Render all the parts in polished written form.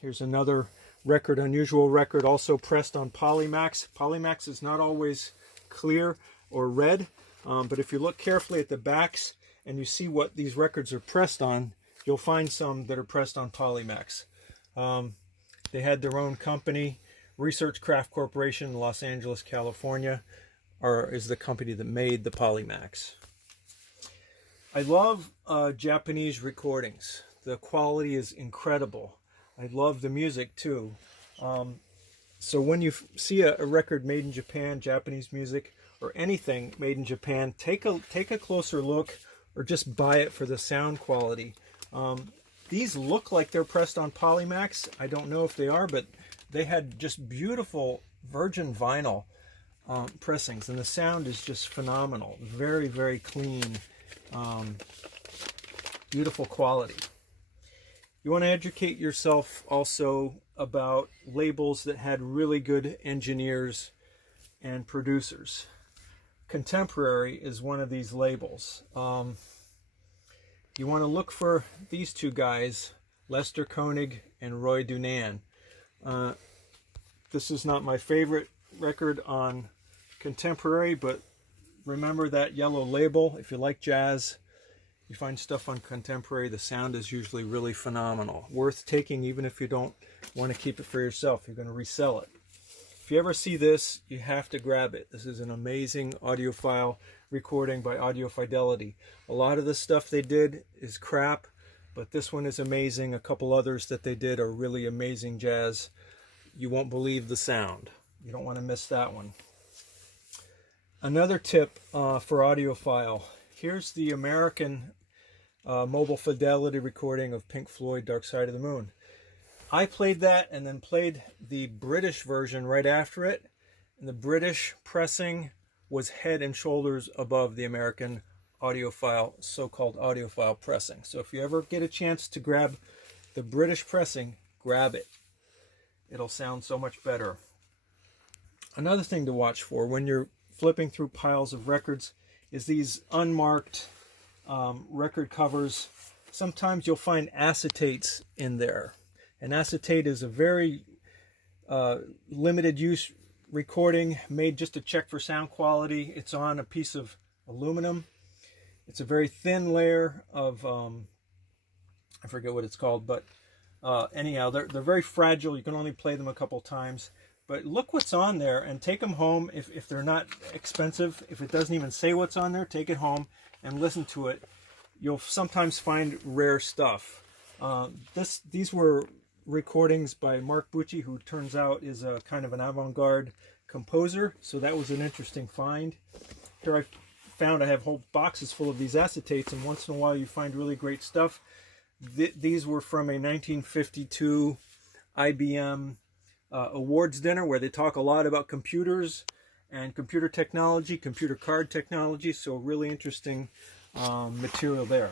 Here's another record, unusual record, also pressed on Polymax. Polymax is not always clear or red, but if you look carefully at the backs and you see what these records are pressed on, you'll find some that are pressed on Polymax. They had their own company. Research Craft Corporation in Los Angeles, California, is the company that made the Polymax. I love Japanese recordings. The quality is incredible. I love the music too. So when you see a record made in Japan, Japanese music, or anything made in Japan, take a closer look, or just buy it for the sound quality. These look like they're pressed on Polymax. I don't know if they are, but they had just beautiful virgin vinyl pressings, and the sound is just phenomenal. Very, very clean, beautiful quality. You want to educate yourself also about labels that had really good engineers and producers. Contemporary is one of these labels. You want to look for these two guys, Lester Koenig and Roy Dunan. This is not my favorite record on Contemporary, but remember that yellow label. If you like jazz, you find stuff on Contemporary, the sound is usually really phenomenal. Worth taking even if you don't want to keep it for yourself. You're going to resell it. If you ever see this, you have to grab it. This is an amazing audiophile recording by Audio Fidelity. A lot of the stuff they did is crap, but this one is amazing. A couple others that they did are really amazing jazz. You won't believe the sound. You don't want to miss that one. Another tip for audiophile. Here's the American mobile fidelity recording of Pink Floyd, Dark Side of the Moon. I played that and then played the British version right after it. And the British pressing was head and shoulders above the American audiophile, so-called audiophile pressing. So if you ever get a chance to grab the British pressing, grab it. It'll sound so much better. Another thing to watch for when you're flipping through piles of records is these unmarked record covers. Sometimes you'll find acetates in there. An acetate is a very limited use recording made just to check for sound quality. It's on a piece of aluminum. It's a very thin layer of, I forget what it's called, but anyhow, they're very fragile. You can only play them a couple times. But look what's on there and take them home if they're not expensive. If it doesn't even say what's on there, take it home and listen to it. You'll sometimes find rare stuff. These were recordings by Mark Bucci, who turns out is a kind of an avant-garde composer. So that was an interesting find. Here I found I have whole boxes full of these acetates, and once in a while you find really great stuff. These were from a 1952 IBM awards dinner where they talk a lot about computers and computer technology, computer card technology, so really interesting material there.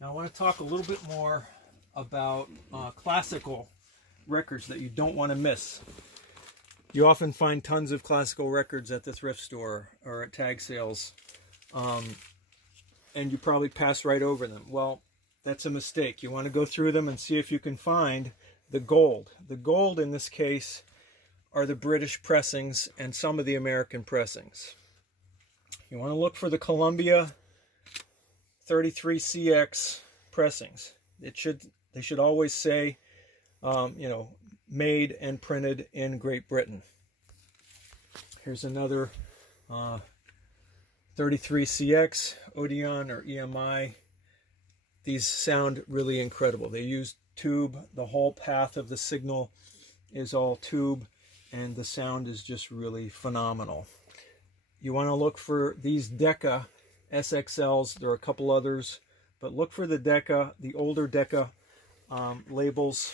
Now I want to talk a little bit more about classical records that you don't want to miss. You often find tons of classical records at the thrift store or at tag sales, and you probably pass right over them. Well, that's a mistake. You want to go through them and see if you can find the gold. The gold in this case are the British pressings and some of the American pressings. You want to look for the Columbia 33CX pressings. They should always say, made and printed in Great Britain. Here's another 33CX, Odeon or EMI. These sound really incredible. They use tube. The whole path of the signal is all tube, and the sound is just really phenomenal. You want to look for these Decca SXLs. There are a couple others, but look for the Decca, the older Decca labels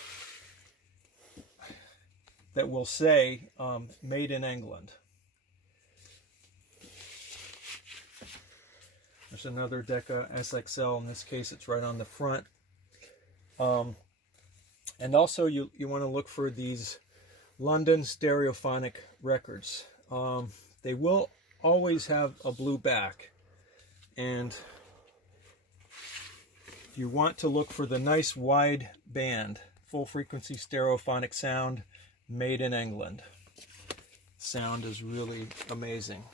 that will say made in England. There's another Decca SXL. In this case, it's right on the front. And also, you want to look for these London stereophonic records. They will always have a blue back. And you want to look for the nice wide band full frequency stereophonic sound made in England. Sound is really amazing.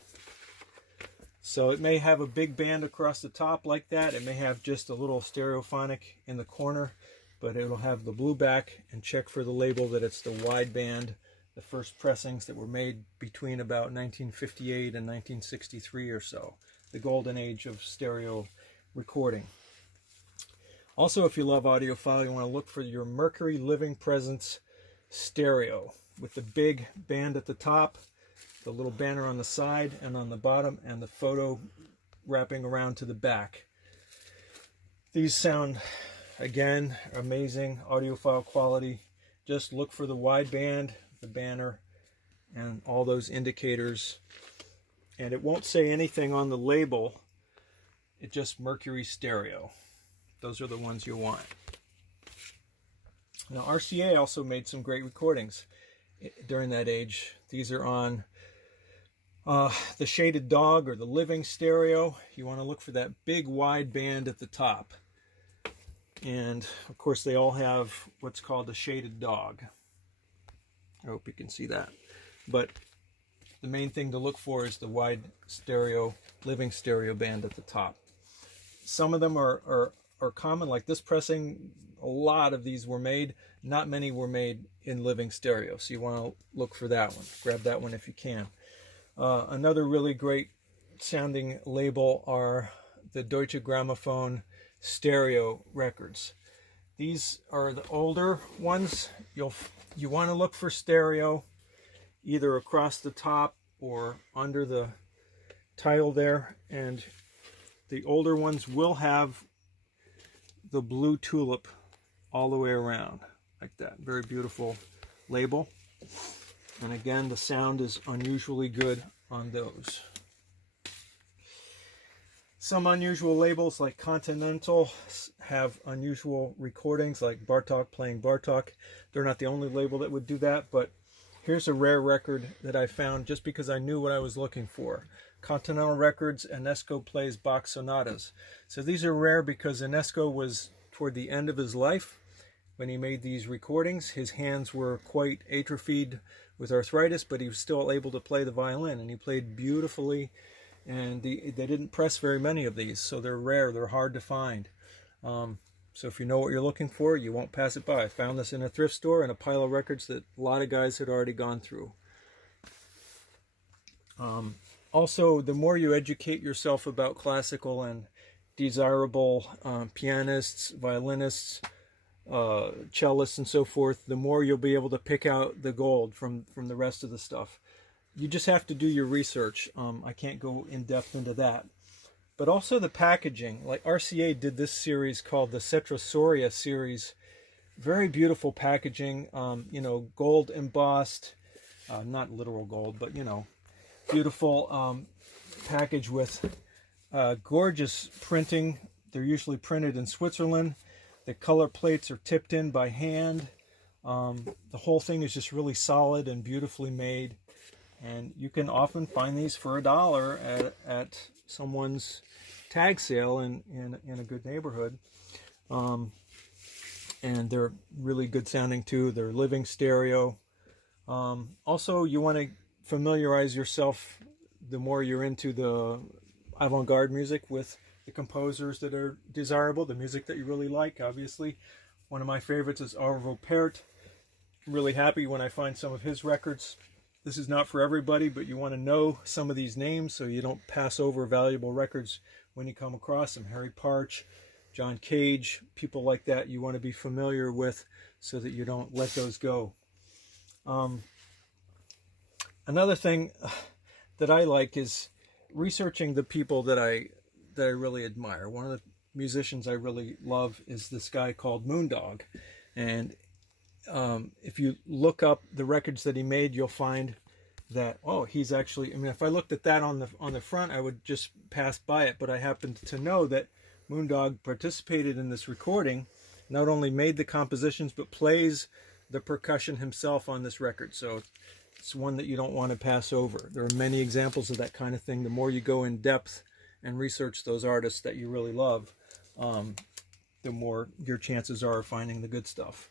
So it may have a big band across the top like that. It may have just a little stereophonic in the corner, but it'll have the blue back, and check for the label that it's the wide band, the first pressings that were made between about 1958 and 1963 or so, the golden age of stereo recording. Also, if you love audiophile, you want to look for your Mercury Living Presence stereo with the big band at the top, the little banner on the side and on the bottom, and the photo wrapping around to the back. These sound, again, amazing audiophile quality. Just look for the wide band, the banner, and all those indicators. And it won't say anything on the label. It's just Mercury stereo. Those are the ones you want. Now, RCA also made some great recordings during that age. These are on the Shaded Dog or the Living Stereo. You want to look for that big wide band at the top. And of course they all have what's called a Shaded Dog. I hope you can see that. But the main thing to look for is the wide stereo, Living Stereo band at the top. Some of them are common, like this pressing. A lot of these were made. Not many were made in Living Stereo, so you want to look for that one. Grab that one if you can. Another really great sounding label are the Deutsche Grammophon stereo records. These are the older ones. You want to look for stereo either across the top or under the title there, and the older ones will have the blue tulip all the way around like that. Very beautiful label. And again, the sound is unusually good on those. Some unusual labels like Continental have unusual recordings, like Bartok playing Bartok. They're not the only label that would do that, but here's a rare record that I found just because I knew what I was looking for. Continental Records, and Esco plays Bach Sonatas. So these are rare because Esco was toward the end of his life when he made these recordings. His hands were quite atrophied with arthritis, but he was still able to play the violin, and he played beautifully. And they didn't press very many of these, so they're rare. They're hard to find. So if you know what you're looking for, you won't pass it by. I found this in a thrift store and a pile of records that a lot of guys had already gone through. Also, the more you educate yourself about classical and desirable pianists, violinists, cellists, and so forth, the more you'll be able to pick out the gold from the rest of the stuff. You just have to do your research. I can't go in depth into that. But also the packaging. Like RCA did this series called the Cetrosoria series. Very beautiful packaging. Gold embossed, not literal gold, but beautiful package with gorgeous printing. They're usually printed in Switzerland. The color plates are tipped in by hand. The whole thing is just really solid and beautifully made. And you can often find these for $1 at someone's tag sale in a good neighborhood. And they're really good sounding too. They're living stereo. Also, you want to familiarize yourself, the more you're into the avant-garde music, with the composers that are desirable, the music that you really like, obviously. One of my favorites is Arvo Pärt. I'm really happy when I find some of his records. This is not for everybody, but you want to know some of these names so you don't pass over valuable records when you come across them. Harry Parch, John Cage, people like that you want to be familiar with so that you don't let those go. Another thing that I like is researching the people that I really admire. One of the musicians I really love is this guy called Moondog. And if you look up the records that he made, you'll find that, he's actually, if I looked at that on the front, I would just pass by it. But I happened to know that Moondog participated in this recording, not only made the compositions, but plays the percussion himself on this record. So it's one that you don't want to pass over. There are many examples of that kind of thing. The more you go in depth and research those artists that you really love, the more your chances are of finding the good stuff.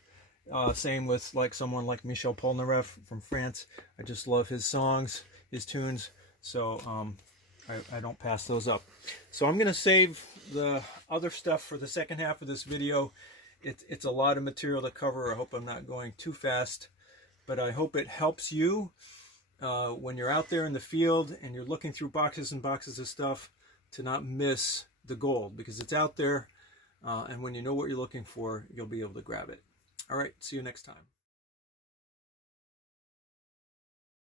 Same with like someone like Michel Polnareff from France. I just love his songs, his tunes. So I don't pass those up. So I'm going to save the other stuff for the second half of this video. It's a lot of material to cover. I hope I'm not going too fast, but I hope it helps you when you're out there in the field and you're looking through boxes and boxes of stuff to not miss the gold, because it's out there, and when you know what you're looking for, you'll be able to grab it. All right, see you next time.